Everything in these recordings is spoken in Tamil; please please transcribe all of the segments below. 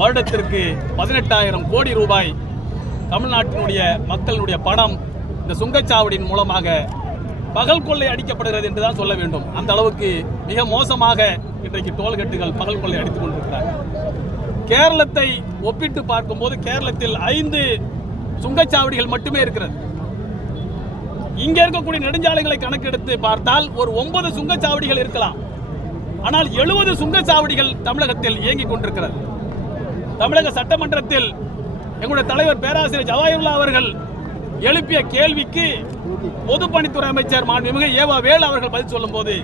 வருடத்திற்கு பதினெட்டாயிரம் கோடி ரூபாய் தமிழ்நாட்டினுடைய மக்களுடைய பணம் இந்த சுங்கச்சாவடியின் மூலமாக பகல் கொள்ளை அடிக்கப்படுகிறது என்று தான் சொல்ல வேண்டும். அந்த அளவுக்கு மிக மோசமாக இன்றைக்கு டோல்கேட்டுகள் பகல் கொள்ளை அடித்துக் கொண்டிருக்கிறார். கேரளத்தை ஒப்பிட்டு பார்க்கும்போது கேரளத்தில் ஐந்து சுங்கச்சாவடிகள் மட்டுமே இருக்கிறது. இங்கே இருக்கக்கூடிய நெடுஞ்சாலைகளை கணக்கெடுத்து பார்த்தால் ஒரு ஒன்பது சுங்கச்சாவடிகள் இருக்கலாம். ஆனால் எழுபது சுங்கச்சாவடிகள் தமிழகத்தில் இயங்கிக் கொண்டிருக்கிறது. தமிழக சட்டமன்றத்தில் எங்களுடைய தலைவர் பேராசிரியர் ஜவாஹர்லா அவர்கள் எழுப்பிய கேள்விக்கு பொதுப்பணித்துறை அமைச்சர் மாண்புமிகு ஏவா வேலு அவர்கள் பதில் சொல்லும்போது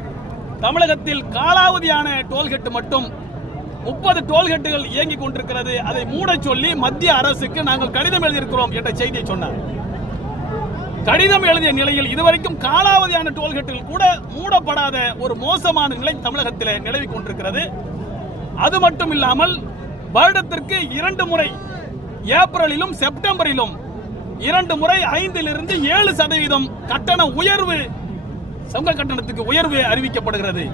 தமிழகத்தில் காலாவதியான டோல்கேட் மட்டும் முப்பது டோல்கேட்டுகள் இயங்கிக் கொண்டிருக்கிறது. அதை மூடச் சொல்லி மத்திய அரசுக்கு நாங்கள் கடிதம் எழுதியிருக்கிறோம் என்ற செய்தியை சொன்னார். கடிதம் எழுதிய நிலையில் இதுவரைக்கும் காலாவதியான டோல்கேட்டுகள் கூட மூடப்படாத ஒரு மோசமான நிலை தமிழகத்தில் நிலவி கொண்டிருக்கிறது. அது மட்டும் இல்லாமல் வருடத்திற்கு இரண்டு முறை ஏப்ரலிலும் செப்டம்பரிலும் இரண்டு முறை ஐந்திலிருந்து ஏழு சதவீதம் கட்டண உயர்வு சுங்க கட்டணத்துக்கு உயர்வு அறிவிக்கப்படுகிறது.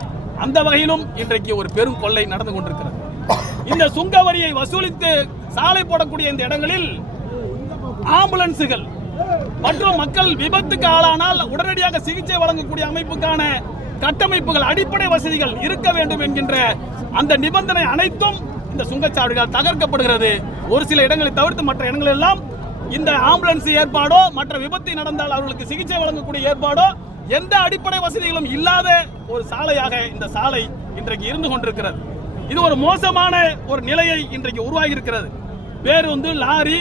அந்த வகையிலும் இன்றைக்கு ஒரு பெரும் கொள்ளை நடந்து கொண்டிருக்கிறது. இந்த சுங்க வரியை வசூலித்து சாலை போடக்கூடிய இந்த இடங்களில் ஆம்புலன்ஸுகள் மற்றும் மக்கள் விபத்துக்கு ஆளானால் உடனடியாக சிகிச்சை வழங்கக்கூடிய அமைப்புக்கான கட்டமைப்புகள் அடிப்படை வசதிகள் இருக்க வேண்டும் என்கின்ற அந்த நிபந்தனை அனைத்தும் இந்த சுங்கச்சாவடிகள் தகர்க்கப்படுகிறது. ஒரு சில இடங்களை தவிர்த்து மற்ற இடங்கள் எல்லாம் இந்த ஆம்புலன்ஸ் ஏற்பாடோ மற்ற விபத்து நடந்தால் அவர்களுக்கு சிகிச்சை வழங்கக்கூடிய ஏற்பாடோ எந்த அடிப்படை வசதிகளும் இல்லாத ஒரு சாலையாக இந்த சாலை இன்றைக்கு இருந்து கொண்டிருக்கிறது. இது ஒரு மோசமான ஒரு நிலையை இன்றைக்கு உருவாகி இருக்கிறது பேருந்து லாரி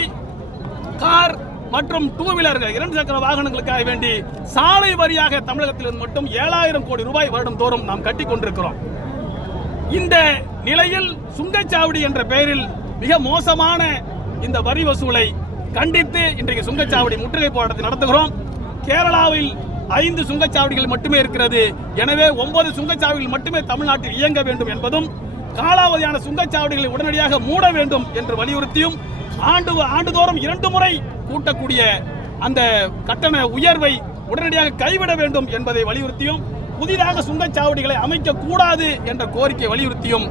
கார் மற்றும் டூ வீலர்கள் இரண்டு சக்கர வாகனங்களுக்காக வேண்டி சாலை வரியாக தமிழகத்திலிருந்து மட்டும் ஏழாயிரம் கோடி ரூபாய் வருடம் தோறும் நாம் கட்டி கொண்டிருக்கிறோம் இந்த நிலையில் சுங்கச்சாவடி என்ற பெயரில் மிக மோசமான இந்த வரி வசூலை கண்டித்து இன்றைக்கு சுங்கச்சாவடி முற்றுகை போராட்டத்தை நடத்துகிறோம். கேரளாவில் ஐந்து சுங்கச்சாவடிகள் மட்டுமே இருக்கிறது. எனவே ஒன்பது சுங்கச்சாவடிகள் மட்டுமே தமிழ்நாட்டில் இயங்க வேண்டும் என்பதும் காலாவதியான சுங்கச்சாவடிகளை உடனடியாக மூட வேண்டும் என்று வலியுறுத்தியும் ஆண்டு ஆண்டுதோறும் இரண்டு முறை கூட்டக்கூடிய அந்த கட்டண உயர்வை உடனடியாக கைவிட வேண்டும் என்பதை வலியுறுத்தியும் புதிதாக சுங்கச்சாவடிகளை அமைக்கக்கூடாது என்ற கோரிக்கை வலியுறுத்தியும்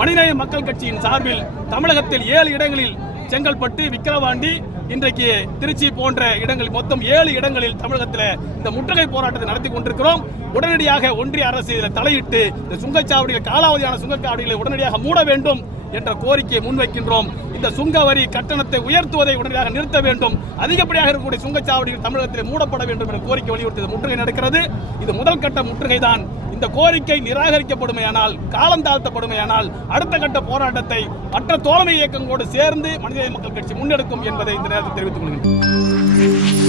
மனிதநேய மக்கள் கட்சியின் சார்பில் தமிழகத்தில் ஏழு இடங்களில் செங்கல்பட்டு விக்கிரவாண்டி இன்றைக்கு திருச்சி போன்ற இடங்களில் மொத்தம் ஏழு இடங்களில் தமிழகத்தில் இந்த முற்றுகை போராட்டத்தை நடத்தி கொண்டிருக்கிறோம். உடனடியாக ஒன்றிய அரசு இதில் தலையிட்டு இந்த சுங்கச்சாவடிகள் காலாவதியான சுங்கச்சாவடிகளை உடனடியாக மூட வேண்டும் என்ற கோரிக்கையை முன்வைக்கின்றோம். இந்த சுங்க வரி கட்டணத்தை உயர்த்துவதை உடனடியாக நிறுத்த வேண்டும். அதிகப்படியாக இருக்கக்கூடிய சுங்கச்சாவடிகள் தமிழகத்தில் மூடப்பட வேண்டும் என்ற கோரிக்கை வலியுறுத்தியது முற்றுகை நடக்கிறது. இது முதல் கட்ட முற்றுகை தான் இந்த கோரிக்கை நிராகரிக்கப்படுமையானால் காலம் தாழ்த்தப்படுமையானால் அடுத்த கட்ட போராட்டத்தை மற்ற தோழமை இயக்கங்களோடு சேர்ந்து மனித மக்கள் கட்சி முன்னெடுக்கும் என்பதை இந்த நேரத்தில் தெரிவித்துக் கொள்கிறேன்.